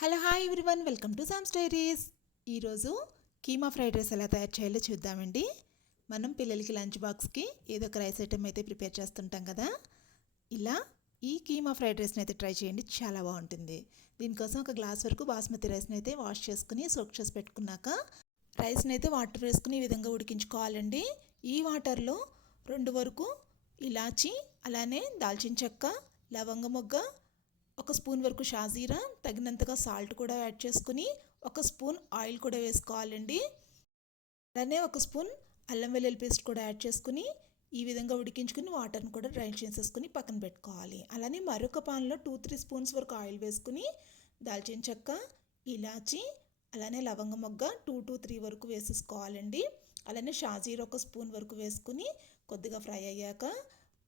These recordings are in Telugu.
Hello hi everyone, welcome to Sam's diaries. ఈరోజు కీమా ఫ్రైడ్ రైస్ ఎలా తయారు చేయాలో చూద్దామండి. మనం పిల్లలకి లంచ్ బాక్స్కి ఏదో ఒక రైస్ ఐటెం అయితే ప్రిపేర్ చేస్తుంటాం కదా. ఇలా ఈ కీమా ఫ్రైడ్ రైస్ని అయితే ట్రై చేయండి, చాలా బాగుంటుంది. దీనికోసం ఒక గ్లాస్ వరకు బాస్మతి రైస్ని అయితే వాష్ చేసుకుని సోక్ చేసి పెట్టుకున్నాక రైస్ని అయితే వాటర్ వేసుకుని ఈ విధంగా ఉడికించుకోవాలండి. ఈ వాటర్లో 2 వరకు ఇలాచి, అలానే దాల్చిన చెక్క, లవంగ మొగ్గ, 1 స్పూన్ వరకు షాజీరా, తగినంతగా సాల్ట్ కూడా యాడ్ చేసుకుని 1 స్పూన్ ఆయిల్ కూడా వేసుకోవాలండి. అలానే 1 స్పూన్ అల్లం వెల్లుల్లి పేస్ట్ కూడా యాడ్ చేసుకుని ఈ విధంగా ఉడికించుకుని వాటర్ని కూడా డ్రైన్ చేసేసుకుని పక్కన పెట్టుకోవాలి. అలానే మరొక పాన్లో 2-3 స్పూన్స్ వరకు ఆయిల్ వేసుకుని దాల్చిన చెక్క, ఇలాచి, అలానే లవంగ మొగ్గ 2-3 వరకు వేసేసుకోవాలండి. అలానే షాజీరా 1 స్పూన్ వరకు వేసుకుని కొద్దిగా ఫ్రై అయ్యాక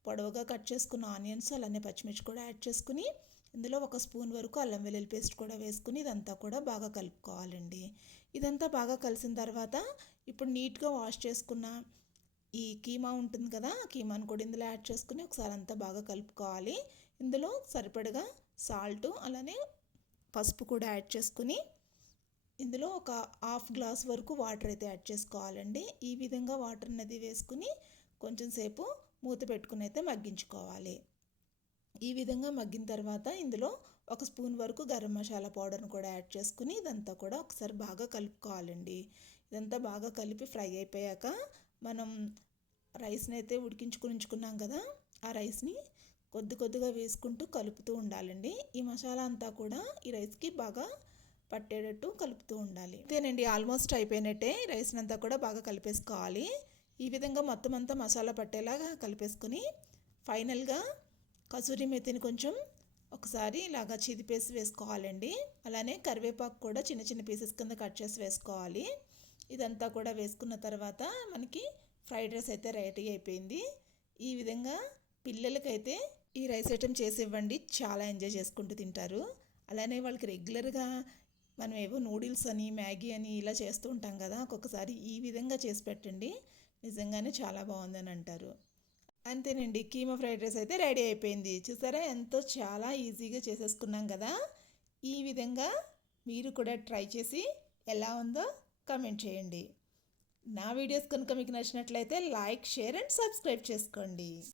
పొడవుగా కట్ చేసుకున్న ఆనియన్స్, అలానే పచ్చిమిర్చి కూడా యాడ్ చేసుకుని ఇందులో 1 స్పూన్ వరకు అల్లం వెల్లుల్లి పేస్ట్ కూడా వేసుకుని ఇదంతా కూడా బాగా కలుపుకోవాలండి. ఇదంతా బాగా కలిసిన తర్వాత ఇప్పుడు నీట్గా వాష్ చేసుకున్న ఈ కీమా ఉంటుంది కదా, కీమాను కూడా ఇందులో యాడ్ చేసుకుని ఒకసారి అంతా బాగా కలుపుకోవాలి. ఇందులో సరిపడగా సాల్ట్, అలానే పసుపు కూడా యాడ్ చేసుకుని ఇందులో ఒక 1/2 గ్లాస్ వరకు వాటర్ అయితే యాడ్ చేసుకోవాలండి. ఈ విధంగా వాటర్ అనేది వేసుకుని కొంచెం సేపు మూత పెట్టుకుని అయితే మగ్గించుకోవాలి. ఈ విధంగా మగ్గిన తర్వాత ఇందులో 1 స్పూన్ వరకు గరం మసాలా పౌడర్ని కూడా యాడ్ చేసుకుని ఇదంతా కూడా ఒకసారి బాగా కలుపుకోవాలండి. ఇదంతా బాగా కలిపి ఫ్రై అయిపోయాక మనం రైస్ని అయితే ఉడికించుకుని ఉంచుకున్నాం కదా, ఆ రైస్ని కొద్దిగా వేసుకుంటూ కలుపుతూ ఉండాలండి. ఈ మసాలా అంతా కూడా ఈ రైస్కి బాగా పట్టేటట్టు కలుపుతూ ఉండాలి. అంతేనండి, ఆల్మోస్ట్ అయిపోయినట్టే. రైస్ని అంతా కూడా బాగా కలిపేసుకోవాలి. ఈ విధంగా మొత్తం అంతా మసాలా పట్టేలాగా కలిపేసుకొని ఫైనల్గా కసూరి మెతిని కొంచెం ఒకసారి ఇలాగా చిదిపేసి వేసుకోవాలండి. అలానే కరివేపాకు కూడా చిన్న చిన్న పీసెస్ కింద కట్ చేసి వేసుకోవాలి. ఇదంతా కూడా వేసుకున్న తర్వాత మనకి ఫ్రైడ్ రైస్ అయితే రెడీ అయిపోయింది. ఈ విధంగా పిల్లలకైతే ఈ రైస్ ఐటెం చేసి ఇవ్వండి, చాలా ఎంజాయ్ చేసుకుంటూ తింటారు. అలానే వాళ్ళకి రెగ్యులర్గా మనం ఏవో నూడిల్స్ అని, మ్యాగీ అని ఇలా చేస్తూ ఉంటాం కదా, ఒక్కొక్కసారి ఈ విధంగా చేసి పెట్టండి, నిజంగానే చాలా బాగుందని అంటారు. అంతేనండి, కీమా ఫ్రైడ్ రైస్ అయితే రెడీ అయిపోయింది. చూసారా, ఎంతో చాలా ఈజీగా చేసేసుకున్నాం కదా. ఈ విధంగా మీరు కూడా ట్రై చేసి ఎలా ఉందో కామెంట్ చేయండి. నా వీడియోస్ కనుక మీకు నచ్చినట్లయితే లైక్, షేర్ అండ్ సబ్స్క్రైబ్ చేసుకోండి.